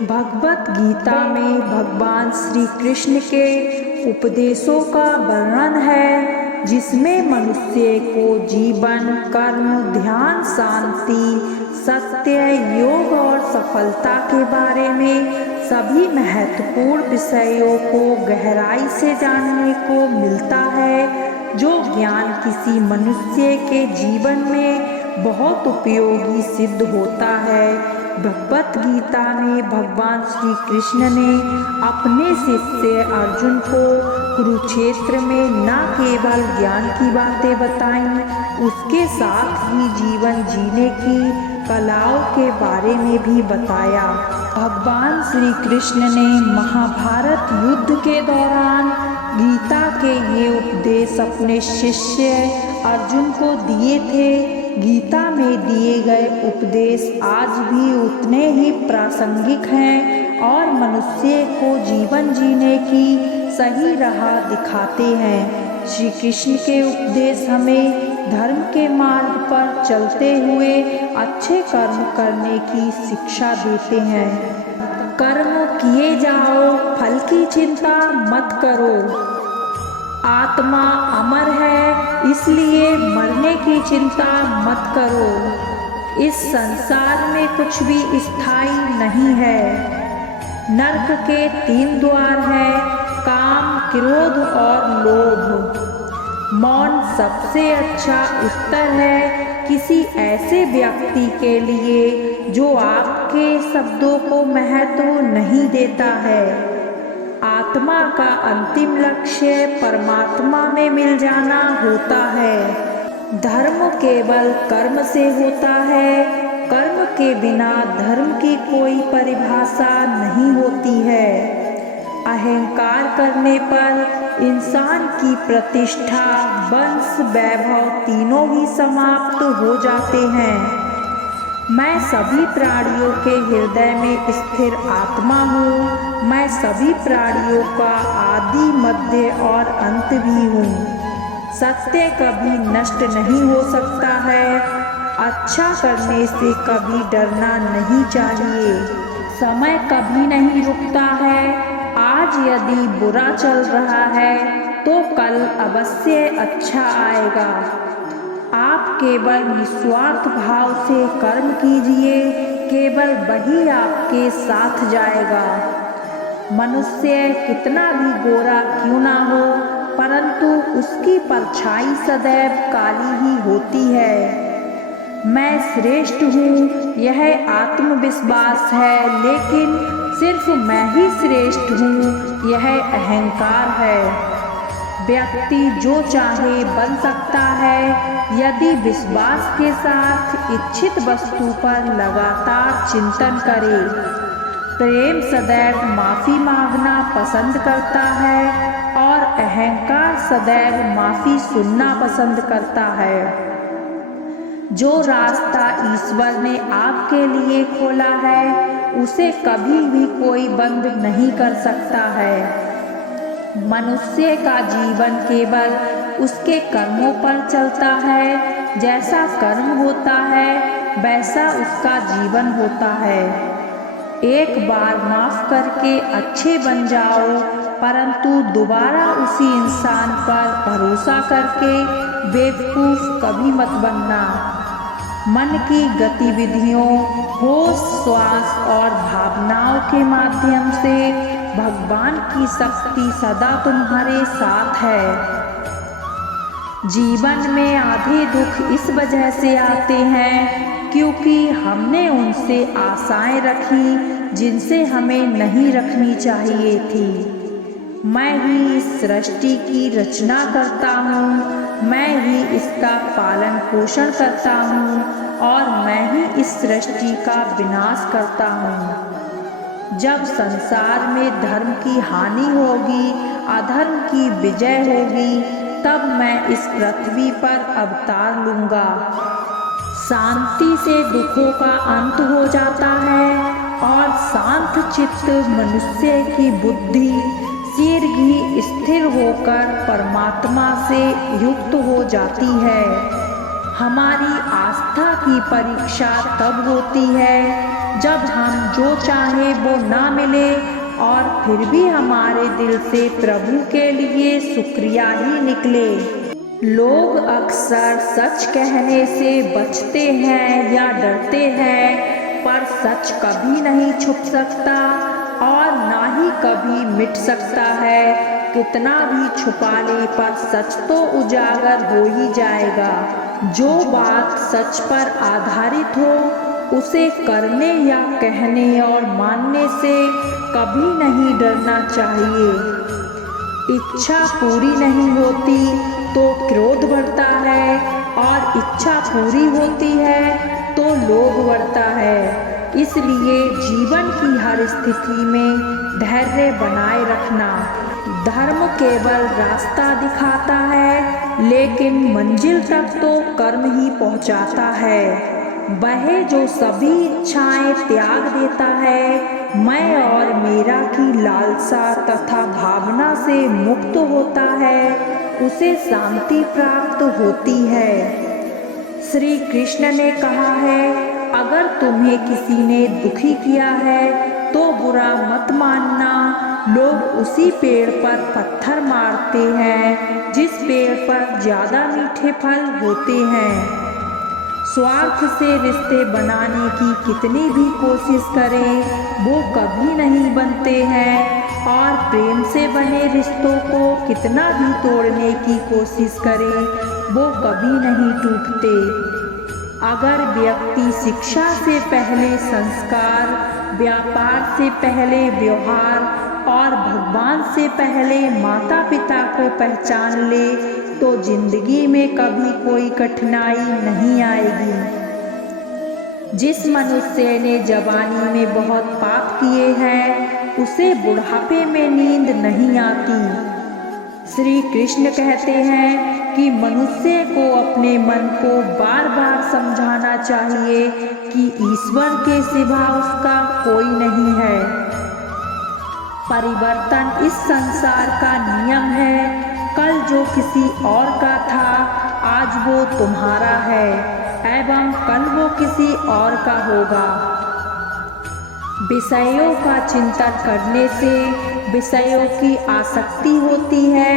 भगवत गीता में भगवान श्री कृष्ण के उपदेशों का वर्णन है, जिसमें मनुष्य को जीवन, कर्म, ध्यान, शांति, सत्य, योग और सफलता के बारे में सभी महत्वपूर्ण विषयों को गहराई से जानने को मिलता है, जो ज्ञान किसी मनुष्य के जीवन में बहुत उपयोगी सिद्ध होता है। भगवत गीता में भगवान श्री कृष्ण ने अपने शिष्य अर्जुन को कुरुक्षेत्र में न केवल ज्ञान की बातें बताईं, उसके साथ ही जीवन जीने की कलाओं के बारे में भी बताया। भगवान श्री कृष्ण ने महाभारत युद्ध के दौरान गीता के ये उपदेश अपने शिष्य अर्जुन को दिए थे। गीता में दिए गए उपदेश आज भी उतने ही प्रासंगिक हैं और मनुष्य को जीवन जीने की सही राह दिखाते हैं। श्री कृष्ण के उपदेश हमें धर्म के मार्ग पर चलते हुए अच्छे कर्म करने की शिक्षा देते हैं। कर्म किए जाओ, फल की चिंता मत करो। आत्मा अमर है, इसलिए मरने की चिंता मत करो। इस संसार में कुछ भी स्थायी नहीं है। नरक के 3 द्वार हैं, काम, क्रोध और लोभ। मौन सबसे अच्छा उत्तर है किसी ऐसे व्यक्ति के लिए जो आपके शब्दों को महत्व नहीं देता है। आत्मा का अंतिम लक्ष्य परमात्मा में मिल जाना होता है। धर्म केवल कर्म से होता है। कर्म के बिना धर्म की कोई परिभाषा नहीं होती है। अहंकार करने पर इंसान की प्रतिष्ठा, वंश, वैभव तीनों ही समाप्त हो जाते हैं। मैं सभी प्राणियों के हृदय में स्थिर आत्मा हूँ। मैं सभी प्राणियों का आदि, मध्य और अंत भी हूँ। सत्य कभी नष्ट नहीं हो सकता है। अच्छा करने से कभी डरना नहीं चाहिए। समय कभी नहीं रुकता है। आज यदि बुरा चल रहा है तो कल अवश्य अच्छा आएगा। आप केवल निस्वार्थ भाव से कर्म कीजिए, केवल वही आपके साथ जाएगा। मनुष्य कितना भी गोरा क्यों ना हो, परंतु उसकी परछाई सदैव काली ही होती है। मैं श्रेष्ठ हूँ, यह आत्मविश्वास है, लेकिन सिर्फ मैं ही श्रेष्ठ हूँ, यह अहंकार है। व्यक्ति जो चाहे बन सकता है यदि विश्वास के साथ इच्छित वस्तु पर लगातार चिंतन करे। प्रेम सदैव माफ़ी मांगना पसंद करता है और अहंकार सदैव माफ़ी सुनना पसंद करता है। जो रास्ता ईश्वर ने आपके लिए खोला है उसे कभी भी कोई बंद नहीं कर सकता है। मनुष्य का जीवन केवल उसके कर्मों पर चलता है। जैसा कर्म होता है वैसा उसका जीवन होता है। एक बार माफ़ करके अच्छे बन जाओ, परंतु दोबारा उसी इंसान पर भरोसा करके बेवकूफ़ कभी मत बनना। मन की गतिविधियों, होश, श्वास और भावनाओं के माध्यम से भगवान की शक्ति सदा तुम्हारे साथ है। जीवन में आधे दुख इस वजह से आते हैं क्योंकि हमने उनसे आशाएं रखी जिनसे हमें नहीं रखनी चाहिए थी। मैं ही इस सृष्टि की रचना करता हूँ, मैं ही इसका पालन पोषण करता हूँ और मैं ही इस सृष्टि का विनाश करता हूँ। जब संसार में धर्म की हानि होगी, अधर्म की विजय होगी, तब मैं इस पृथ्वी पर अवतार लूँगा। शांति से दुखों का अंत हो जाता है और शांत चित्त मनुष्य की बुद्धि शीघ्र ही स्थिर होकर परमात्मा से युक्त हो जाती है। हमारी आस्था की परीक्षा तब होती है जब हम जो चाहे वो ना मिले और फिर भी हमारे दिल से प्रभु के लिए शुक्रिया ही निकले। लोग अक्सर सच कहने से बचते हैं या डरते हैं, पर सच कभी नहीं छुप सकता और ना ही कभी मिट सकता है। कितना भी छुपा ले पर सच तो उजागर हो ही जाएगा। जो बात सच पर आधारित हो उसे करने या कहने और मानने से कभी नहीं डरना चाहिए। इच्छा पूरी नहीं होती तो क्रोध बढ़ता है और इच्छा पूरी होती है तो लोभ बढ़ता है। इसलिए जीवन की हर स्थिति में धैर्य बनाए रखना। धर्म केवल रास्ता दिखाता है, लेकिन मंजिल तक तो कर्म ही पहुंचाता है। वह जो सभी इच्छाएं त्याग देता है, मैं और मेरा की लालसा तथा भावना से मुक्त होता है, उसे शांति प्राप्त होती है। श्री कृष्ण ने कहा है, अगर तुम्हें किसी ने दुखी किया है तो बुरा मत मानना। लोग उसी पेड़ पर पत्थर मारते हैं जिस पेड़ पर ज़्यादा मीठे फल होते हैं। स्वार्थ से रिश्ते बनाने की कितनी भी कोशिश करें वो कभी नहीं बनते हैं, और प्रेम से बने रिश्तों को कितना भी तोड़ने की कोशिश करें वो कभी नहीं टूटते। अगर व्यक्ति शिक्षा से पहले संस्कार, व्यापार से पहले व्यवहार और भगवान से पहले माता पिता को पहचान ले तो जिंदगी में कभी कोई कठिनाई नहीं आएगी। जिस मनुष्य ने जवानी में बहुत पाप किए हैं उसे बुढ़ापे में नींद नहीं आती। श्री कृष्ण कहते हैं कि मनुष्य को अपने मन को बार बार समझाना चाहिए कि ईश्वर के सिवा उसका कोई नहीं है। परिवर्तन इस संसार का नियम है। कल जो किसी और का था आज वो तुम्हारा है एवं कल वो किसी और का होगा। विषयों का चिंतन करने से विषयों की आसक्ति होती है,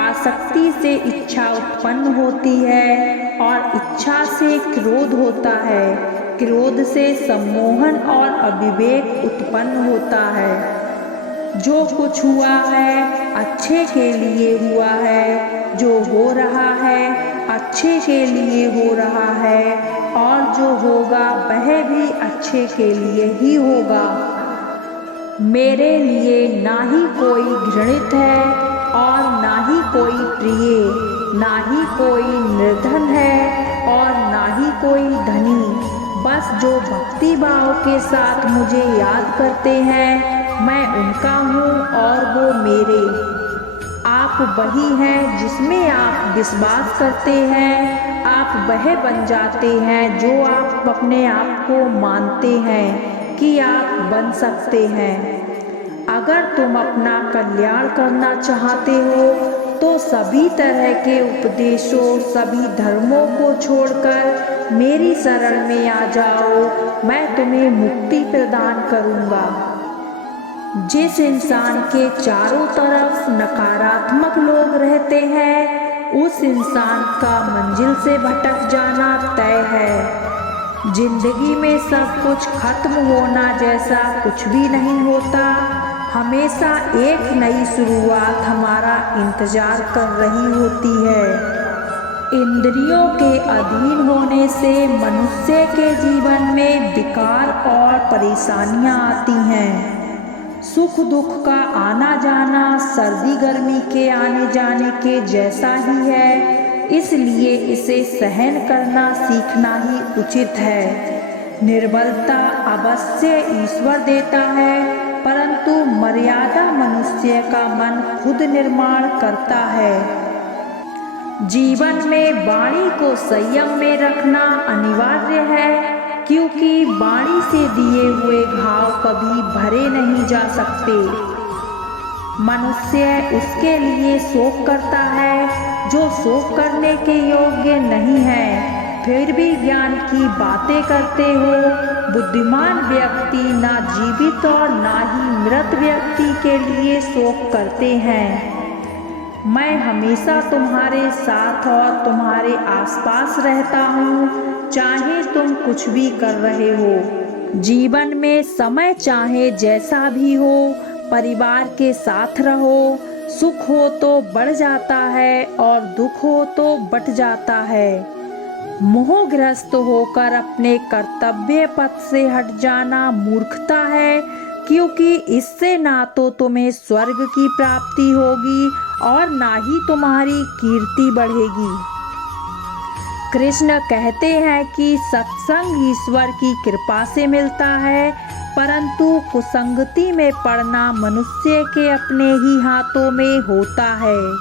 आसक्ति से इच्छा उत्पन्न होती है और इच्छा से क्रोध होता है, क्रोध से सम्मोहन और अविवेक उत्पन्न होता है। जो कुछ हुआ है अच्छे के लिए हुआ है, जो हो रहा है अच्छे के लिए हो रहा है और जो होगा वह भी अच्छे के लिए ही होगा। मेरे लिए ना ही कोई घृणित है और ना ही कोई प्रिय, ना ही कोई निर्धन है और ना ही कोई धनी। बस जो भक्ति भाव के साथ मुझे याद करते हैं मैं उनका हूँ और वो मेरे। आप वही हैं जिसमें आप विश्वास करते हैं, आप वह बन जाते हैं जो आप अपने आप को मानते हैं कि आप बन सकते हैं। अगर तुम अपना कल्याण करना चाहते हो तो सभी तरह के उपदेशों, सभी धर्मों को छोड़कर मेरी शरण में आ जाओ, मैं तुम्हें मुक्ति प्रदान करूँगा। जिस इंसान के चारों तरफ नकारात्मक लोग रहते हैं उस इंसान का मंजिल से भटक जाना तय है। जिंदगी में सब कुछ खत्म होना जैसा कुछ भी नहीं होता, हमेशा एक नई शुरुआत हमारा इंतजार कर रही होती है। इंद्रियों के अधीन होने से मनुष्य के जीवन में विकार और परेशानियां आती हैं। सुख दुख का आना जाना सर्दी गर्मी के आने जाने के जैसा ही है, इसलिए इसे सहन करना सीखना ही उचित है। निर्बलता अवश्य ईश्वर देता है, परंतु मर्यादा मनुष्य का मन खुद निर्माण करता है। जीवन में वाणी को संयम में रखना अनिवार्य है, क्योंकि वाणी से दिए हुए घाव कभी भरे नहीं जा सकते। मनुष्य उसके लिए शोक करता है जो शोक करने के योग्य नहीं है, फिर भी ज्ञान की बातें करते हो बुद्धिमान व्यक्ति ना जीवित और ना ही मृत व्यक्ति के लिए शोक करते हैं। मैं हमेशा तुम्हारे साथ और तुम्हारे आसपास रहता हूँ, चाहे तुम कुछ भी कर रहे हो। जीवन में समय चाहे जैसा भी हो, परिवार के साथ रहो। सुख हो तो बढ़ जाता है और दुख हो तो बट जाता है। मोहग्रस्त होकर अपने कर्तव्य पथ से हट जाना मूर्खता है, क्योंकि इससे ना तो तुम्हें स्वर्ग की प्राप्ति होगी और ना ही तुम्हारी कीर्ति बढ़ेगी। कृष्ण कहते हैं कि सत्संग ईश्वर की कृपा से मिलता है, परंतु कुसंगति में पड़ना मनुष्य के अपने ही हाथों में होता है।